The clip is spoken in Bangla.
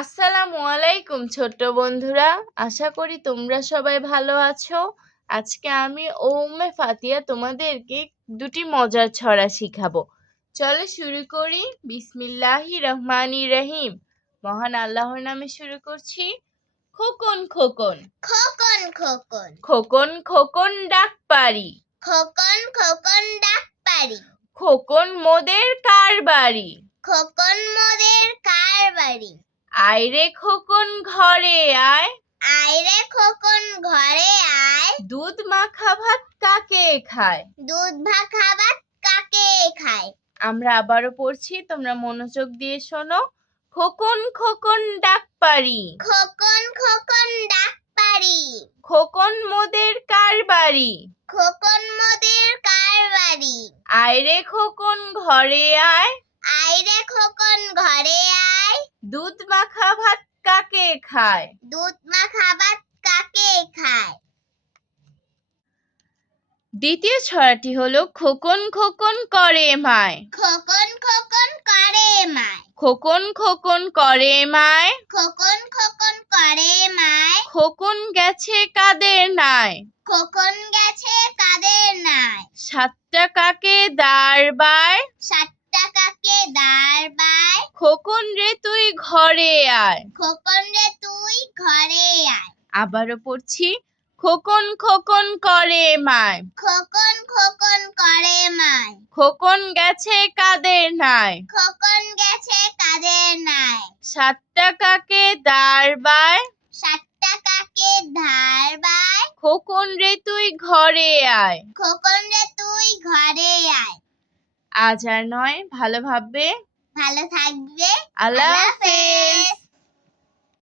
আসসালামু আলাইকুম ছোট্ট বন্ধুরা, আশা করি তোমরা সবাই ভালো আছো। আজকে আমি ও উম্মে ফাতিয়া তোমাদেরকে দুটি মজার ছড়া শিখাবো। চলো শুরু করি। বিসমিল্লাহির রহমানির রহিম। মহান আল্লাহর নামে শুরু করছি। খোকন খোকন খোকন খোকন খোকন খোকন ডাক পারি, খোকন খোকন ডাক পারি, খোকন মোদের কার বাড়ি? খোকন মোদের কার বাড়ি? আয় রে খোকন ঘরে আয়, আয় রে খোকন ঘরে আয়, দুধ মাখা ভাত কাকে খায়? দুধ মাখা ভাত কাকে খায়? আমরা আবারও পড়ছি, তোমরা মনোযোগ দিয়ে শোনো। খোকন খোকন ডাক পারি, খোকন খোকন ডাক পারি, খোকন মোদের কার বাড়ি? খোকন মোদের কার বাড়ি? আয় রে খোকন ঘরে আয়, আয় রে খোকন ঘরে আয়, দুধ মাখা ভাত কাকে খায়? দুধ মাখা ভাত কাকে খায়? দ্বিতীয় ছড়াটি হলো খোকন খোকন করে মায়, খোকন খোকন করে মায়, খোকন খোকন করে মায়, খোকন খোকন করে মায়, খোকন গেছে কাদের নাই, খোকন গেছে কাদের নাই, সাতটা কাকে দাঁড় বায়, সাতটা কাকে দাঁড় বায়, খোকন রে তুই ঘরে আয়। খোকন রে তুই ঘরে আয়। আবারও পড়ছি। খোকন খোকন করে মায়, খোকন খোকন করে মায়, খোকন গেছে কাদের নাই, খোকন গেছে কাদের নাই, সাতটা কাকে দাঁড় বায়, সাতটা কাকে ধার বায়, খোকন রে তুই ঘরে আয়। খোকন রে তুই ঘরে আয়। আজ আর নয়, ভালো ভাববে। ভালো থাকবে। আল্লাহ হাফেজ।